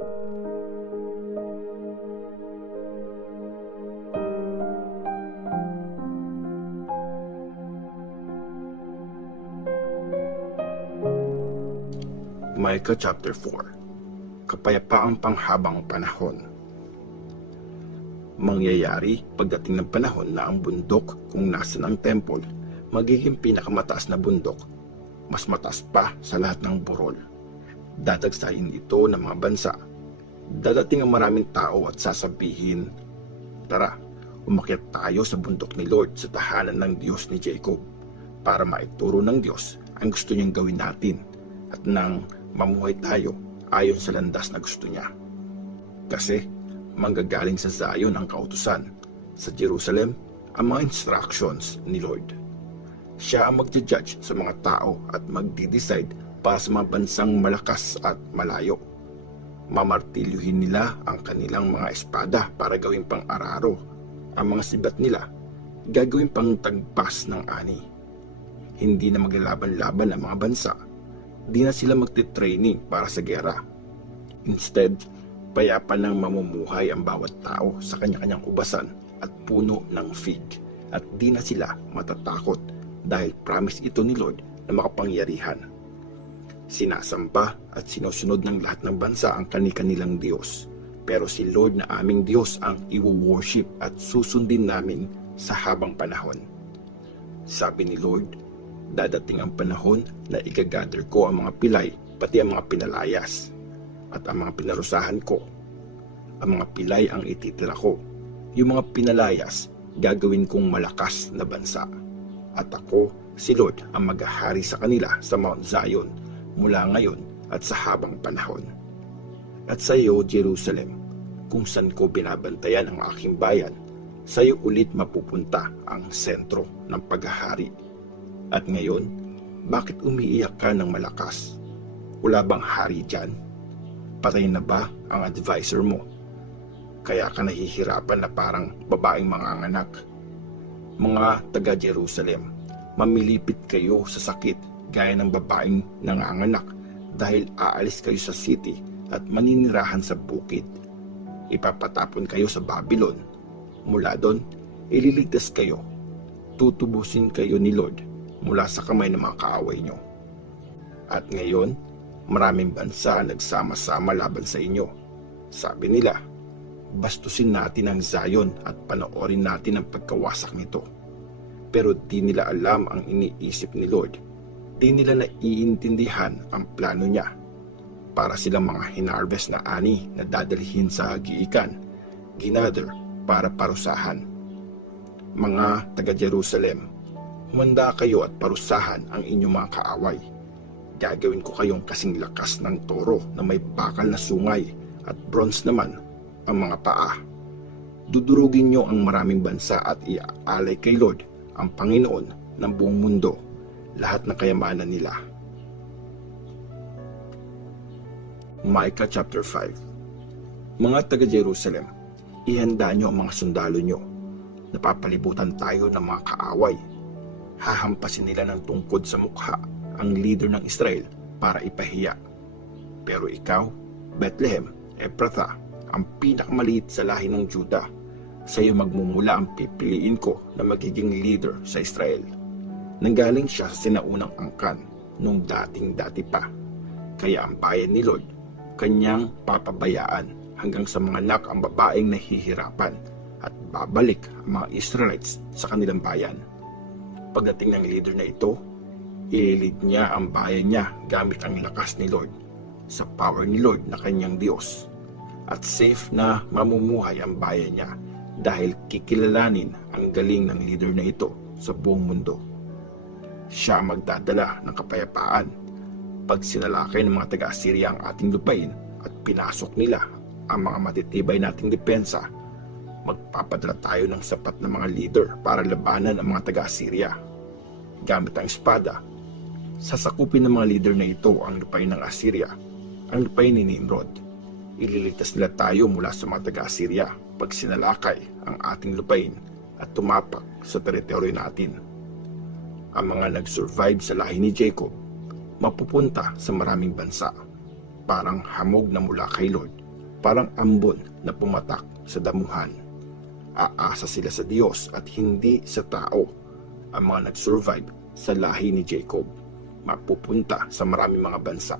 Micah chapter 4. Kapayapaang panghabang panahon. Mangyayari pagdating ng panahon na ang bundok kung nasan ang temple magiging pinakamataas na bundok, mas mataas pa sa lahat ng burol. Dadagsayin ito ng mga bansa. Dadating ang maraming tao at sasabihin, "Tara, umakyat tayo sa bundok ni Lord, sa tahanan ng Diyos ni Jacob, para maituro ng Diyos ang gusto niyang gawin natin at nang mamuhay tayo ayon sa landas na gusto niya." Kasi manggagaling sa Zion ang kautusan, sa Jerusalem ang mga instructions ni Lord. Siya ang magja-judge sa mga tao at magdi-decide para sa mga bansang malakas at malayo. Mamartilyuhin nila ang kanilang mga espada para gawing pang-araro. Ang mga sibat nila gagawin pang tagpas ng ani. Hindi na maglalaban-laban ang mga bansa. Di na sila magti-training para sa gera. Instead, payapa nang mamumuhay ang bawat tao sa kanya-kanyang ubasan at puno ng fig, at di na sila matatakot dahil promise ito ni Lord na makapangyarihan. Sinasamba at sinusunod ng lahat ng bansa ang kani-kanilang Diyos, pero si Lord na aming Diyos ang i-worship at susundin namin sa habang panahon. Sabi ni Lord, dadating ang panahon na igagather ko ang mga pilay, pati ang mga pinalayas, at ang mga pinarusahan ko. Ang mga pilay ang ititira ko. Yung mga pinalayas, gagawin kong malakas na bansa. At ako, si Lord, ang maghahari sa kanila sa Mount Zion, mula ngayon at sa habang panahon. At sa iyo, Jerusalem, kung saan ko binabantayan ang aking bayan, sa iyo ulit mapupunta ang sentro ng paghahari. At ngayon, bakit umiiyak ka ng malakas? Wala bang hari dyan? Patay na ba ang advisor mo? Kaya ka nahihirapan na parang babaeng manganganak. Mga taga-Jerusalem, mamilipit kayo sa sakit gaya ng babaeng nanganganak dahil aalis kayo sa city at maninirahan sa bukid. Ipapatapon kayo sa Babylon. Mula doon, ililigtas kayo. Tutubusin kayo ni Lord mula sa kamay ng mga kaaway nyo. At ngayon, maraming bansa nagsama-sama laban sa inyo. Sabi nila, bastusin natin ang Zion at panoorin natin ang pagkawasak nito. Pero di nila alam ang iniisip ni Lord. Di nila naiintindihan ang plano niya. Para silang mga hinarvest na ani na dadalhin sa hagiikan, ginather para parusahan. Mga taga-Jerusalem, humanda kayo at parusahan ang inyong mga kaaway. Gagawin ko kayong kasing lakas ng toro na may bakal na sungay at bronze naman ang mga paa. Dudurugin nyo ang maraming bansa at iaalay kay Lord, ang Panginoon ng buong mundo, lahat ng kayamanan nila. Micah chapter 5. Mga taga-Jerusalem, ihanda nyo ang mga sundalo nyo. Napapalibutan tayo ng mga kaaway. Hahampasin nila ng tungkod sa mukha ang leader ng Israel para ipahiya. Pero ikaw, Bethlehem, Ephrathah, ang pinakamaliit sa lahi ng Juda, sa iyo magmumula ang pipiliin ko na magiging leader sa Israel. Nanggaling siya sa sinaunang angkan nung dating-dati pa. Kaya ang bayan ni Lord, kanyang papabayaan hanggang sa mga anak ang babaeng nahihirapan at babalik ang mga Israelites sa kanilang bayan. Pagdating ng leader na ito, ililid niya ang bayan niya gamit ang lakas ni Lord, sa power ni Lord na kanyang Diyos. At safe na mamumuhay ang bayan niya dahil kikilalanin ang galing ng leader na ito sa buong mundo. Siya ang magdadala ng kapayapaan. Pag sinalakay ng mga taga-Assyria ang ating lupain at pinasok nila ang mga matitibay nating depensa, magpapadala tayo ng sapat na mga leader para labanan ang mga taga-Assyria. Gamit ang espada, sasakupin ng mga leader na ito ang lupain ng Assyria, ang lupain ni Nimrod. Ililigtas nila tayo mula sa mga taga-Assyria pag sinalakay ang ating lupain at tumapak sa teritoryo natin. Ang mga nag-survive sa lahi ni Jacob mapupunta sa maraming bansa, parang hamog na mula kay Lord parang ambon na pumatak sa damuhan. Aasa sila sa Diyos at hindi sa tao. Ang mga nag-survive sa lahi ni Jacob mapupunta sa maraming mga bansa.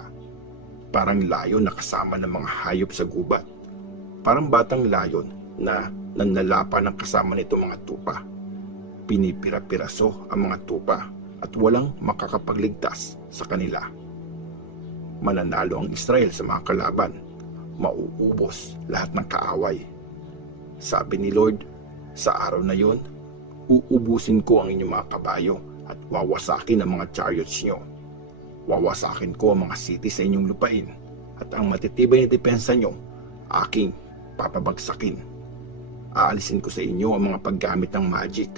Parang layon na kasama ng mga hayop sa gubat. Parang batang layon na nanlalapan ng kasama nito mga tupa. Pinipira-piraso ang mga tupa at walang makakapagligtas sa kanila. Mananalo ang Israel sa mga kalaban. Mauubos lahat ng kaaway. Sabi ni Lord, sa araw na yon, uubusin ko ang inyong mga kabayo at wawasakin ang mga chariots nyo. Wawasakin ko ang mga city sa inyong lupain at ang matitibay na depensa nyo, aking papabagsakin. Aalisin ko sa inyo ang mga paggamit ng magic.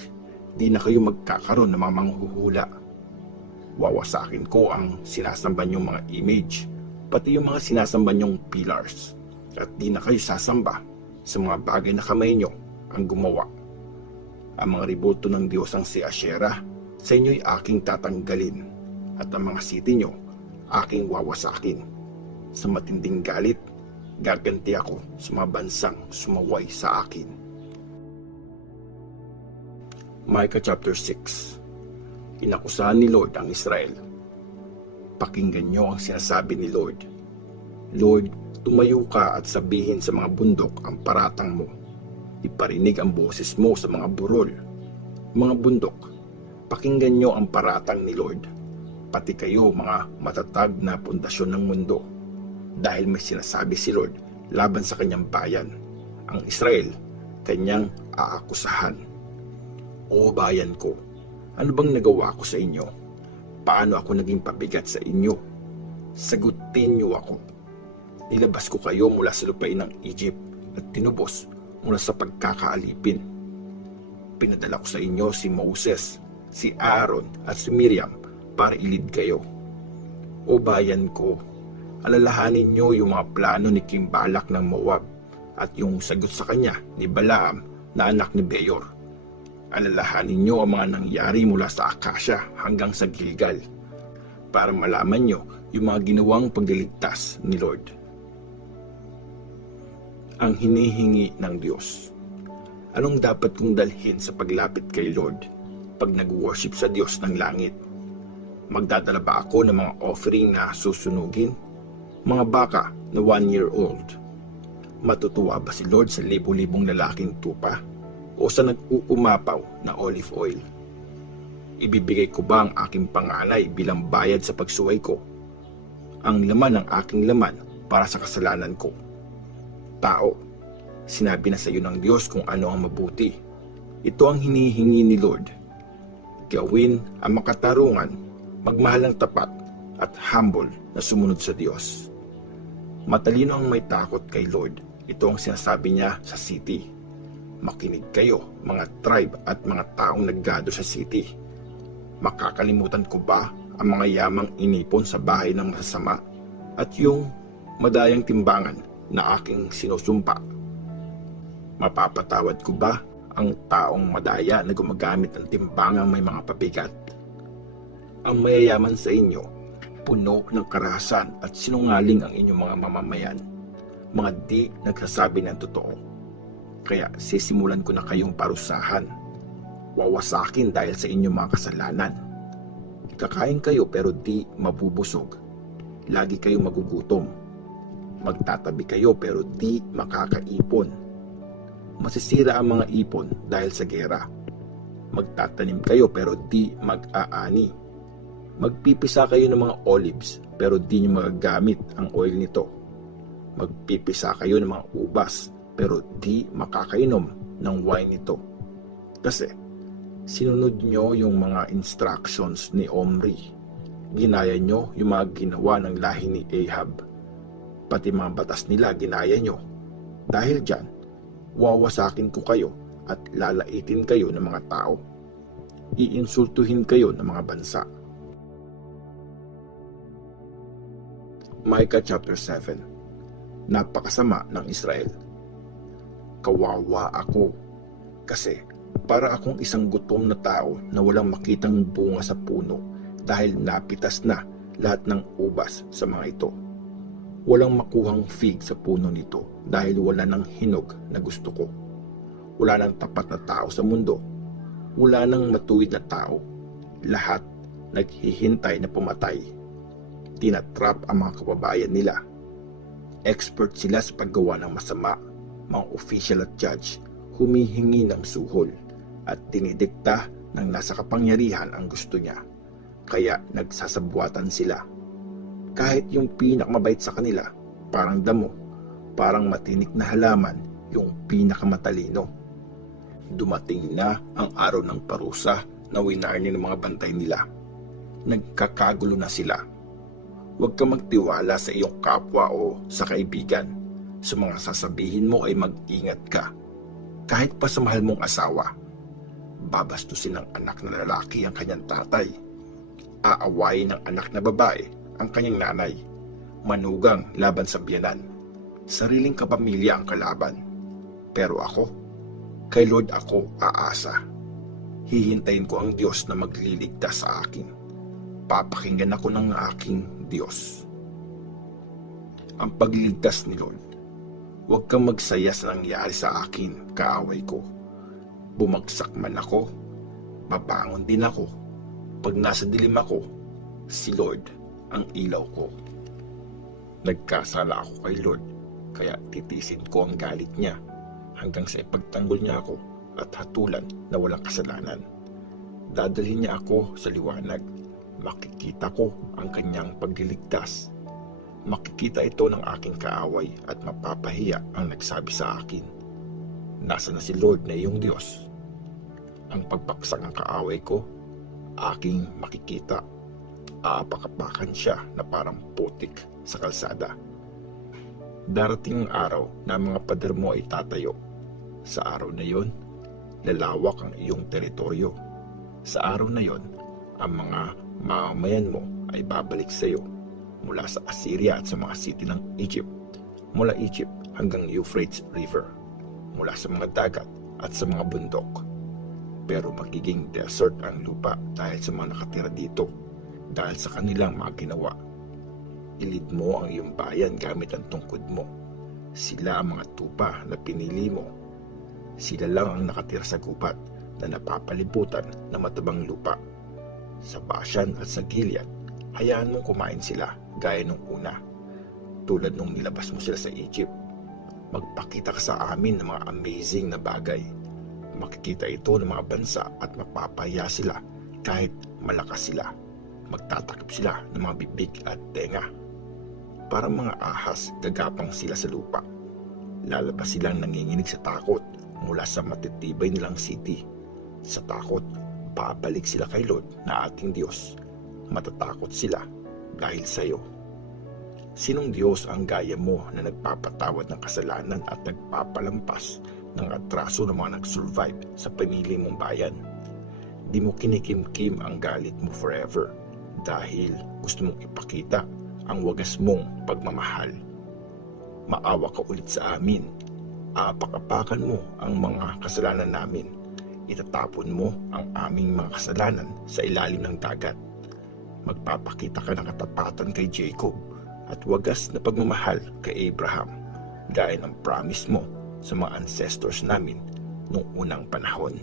Di na kayo magkakaroon ng mga manghuhula. Wawasakin ko ang sinasamba nyong mga image, pati yung mga sinasamba nyong pillars. At di na kayo sasamba sa mga bagay na kamay nyo ang gumawa. Ang mga ribulto ng Diyos ang si Asherah, sa inyo'y aking tatanggalin, at ang mga city nyo aking wawasakin. Sa matinding galit, gaganti ako sa mga bansang sumaway sa akin. Micah chapter 6. Inakusahan ni Lord ang Israel. Pakinggan nyo ang sinasabi ni Lord. Lord, tumayo ka at sabihin sa mga bundok ang paratang mo. Iparinig ang boses mo sa mga burol. Mga bundok, pakinggan nyo ang paratang ni Lord. Pati kayo mga matatag na pundasyon ng mundo. Dahil may sinasabi si Lord laban sa kanyang bayan, ang Israel, kanyang aakusahan. O bayan ko, ano bang nagawa ko sa inyo? Paano ako naging pabigat sa inyo? Sagutin niyo ako. Nilabas ko kayo mula sa lupain ng Egypt at tinubos mula sa pagkakaalipin. Pinadala ko sa inyo si Moses, si Aaron at si Miriam para ilid kayo. O bayan ko, alalahanin niyo yung mga plano ni King Balak ng Moab at yung sagot sa kanya ni Balaam na anak ni Beor. Alalahanin niyo ang mga nangyari mula sa Akasya hanggang sa Gilgal para malaman niyo yung mga ginawang pagliligtas ni Lord. Ang hinihingi ng Diyos. Anong dapat kong dalhin sa paglapit kay Lord pag nag-worship sa Diyos ng langit? Magdadala ba ako ng mga offering na susunugin? Mga baka na 1-year-old? Matutuwa ba si Lord sa libu-libong lalaking tupa? O sa nag-uumapaw na olive oil? Ibibigay ko ba ang aking panganay bilang bayad sa pagsuway ko? Ang laman ng aking laman para sa kasalanan ko? Tao, sinabi na sa iyo ng Diyos kung ano ang mabuti. Ito ang hinihingi ni Lord. Gawin ang makatarungan, magmahal ng tapat, at humble na sumunod sa Diyos. Matalino ang may takot kay Lord. Ito ang sinasabi niya sa city. Makinig kayo, mga tribe at mga taong naggado sa city. Makakalimutan ko ba ang mga yamang inipon sa bahay ng masasama at yung madayang timbangan na aking sinusumpa? Mapapatawad ko ba ang taong madaya na gumagamit ng timbangang may mga pabigat? Ang mayayaman sa inyo, puno ng karahasan at sinungaling ang inyong mga mamamayan, mga di nagsasabi ng totoo. Kaya sisimulan ko na kayong parusahan. Wawasakin dahil sa inyong mga kasalanan. Kakain kayo pero di mabubusog. Lagi kayong magugutom. Magtatabi kayo pero di makakaipon. Masisira ang mga ipon dahil sa gera. Magtatanim kayo pero di mag-aani. Magpipisa kayo ng mga olives pero di nyo magagamit ang oil nito. Magpipisa kayo ng mga ubas pero di makakainom ng wine nito. Kasi sinunod nyo yung mga instructions ni Omri. Ginaya nyo yung mga ginawa ng lahi ni Ahab. Pati mga batas nila ginaya nyo. Dahil dyan, wawasakin ko kayo at lalaitin kayo ng mga tao. Iinsultuhin kayo ng mga bansa. Micah chapter 7. Napakasama ng Israel. Kawawa ako kasi para akong isang gutom na tao na walang makitang bunga sa puno dahil napitas na lahat ng ubas sa mga ito. Walang makuhang fig sa puno nito dahil wala ng hinog na gusto ko. Wala ng tapat na tao sa mundo. Wala ng matuwid na tao. Lahat naghihintay na pumatay. Tinatrap ang mga kababayan nila. Expert sila sa paggawa ng masama. Mga official at judge humihingi ng suhol at tinidikta ng nasa kapangyarihan ang gusto niya. Kaya nagsasabuatan sila. Kahit yung pinakamabait sa kanila, parang damo, parang matinik na halaman, yung pinakamatalino. Dumating na ang araw ng parusa na winarni ng mga bantay nila. Nagkakagulo na sila. Huwag ka magtiwala sa iyong kapwa o sa kaibigan. Sa mga sasabihin mo ay mag-ingat ka. Kahit pa sa mahal mong asawa, babastusin ng anak na lalaki ang kanyang tatay. Aawayin ng anak na babae ang kanyang nanay. Manugang laban sa biyanan. Sariling kapamilya ang kalaban. Pero ako, kay Lord ako aasa. Hihintayin ko ang Diyos na magliligtas sa akin. Papakinggan ako ng aking Diyos. Ang pagliligtas ni Lord. Huwag kang magsaya sa nangyari sa akin, kaaway ko. Bumagsak man ako, babangon din ako. Pag nasa dilim ako, si Lord ang ilaw ko. Nagkasala ako kay Lord, kaya titisin ko ang galit niya hanggang sa ipagtanggol niya ako at hatulan na walang kasalanan. Dadalhin niya ako sa liwanag. Makikita ko ang kanyang pagliligtas. Makikita ito ng aking kaaway at mapapahiya ang nagsabi sa akin, "Nasa na si Lord na iyong Diyos?" Ang pagpaksak ng kaaway ko, aking makikita. Aapakapakan siya na parang putik sa kalsada. Darating ang araw na ang mga pader mo ay tatayo. Sa araw na yon, lalawak ang iyong teritoryo. Sa araw na yon, ang mga mamamayan mo ay babalik sa iyo mula sa Assyria at sa mga city ng Egypt, mula Egypt hanggang Euphrates River, mula sa mga dagat at sa mga bundok. Pero magiging desert ang lupa dahil sa mga nakatira dito, dahil sa kanilang mga ginawa. Ilid mo ang iyong bayan gamit ang tungkod mo. Sila ang mga tupa na pinili mo. Sila lang ang nakatira sa gubat na napapalibutan na matabang lupa. Sa Bashan at sa Gilead, hayaan mong kumain sila gaya nung una. Tulad nung nilabas mo sila sa Egypt, magpakita ka sa amin ng mga amazing na bagay. Makikita ito ng mga bansa at mapapahiya sila kahit malakas sila. Magtatakip sila ng mga bibig at tenga. Parang mga ahas, gagapang sila sa lupa. Lalabas silang nanginginig sa takot mula sa matitibay nilang city. Sa takot, babalik sila kay Lord na ating Diyos. Matatakot sila dahil sa iyo. Sinong Diyos ang gaya mo na nagpapatawad ng kasalanan at nagpapalampas ng atraso ng mga nag-survive sa pinili mong bayan? Di mo kinikimkim ang galit mo forever dahil gusto mong ipakita ang wagas mong pagmamahal. Maawa ka ulit sa amin. Apakapakan mo ang mga kasalanan namin. Itatapon mo ang aming mga kasalanan sa ilalim ng dagat. Magpapakita ka ng katapatan kay Jacob at wagas na pagmamahal kay Abraham, gaya ng promise mo sa mga ancestors namin noong unang panahon.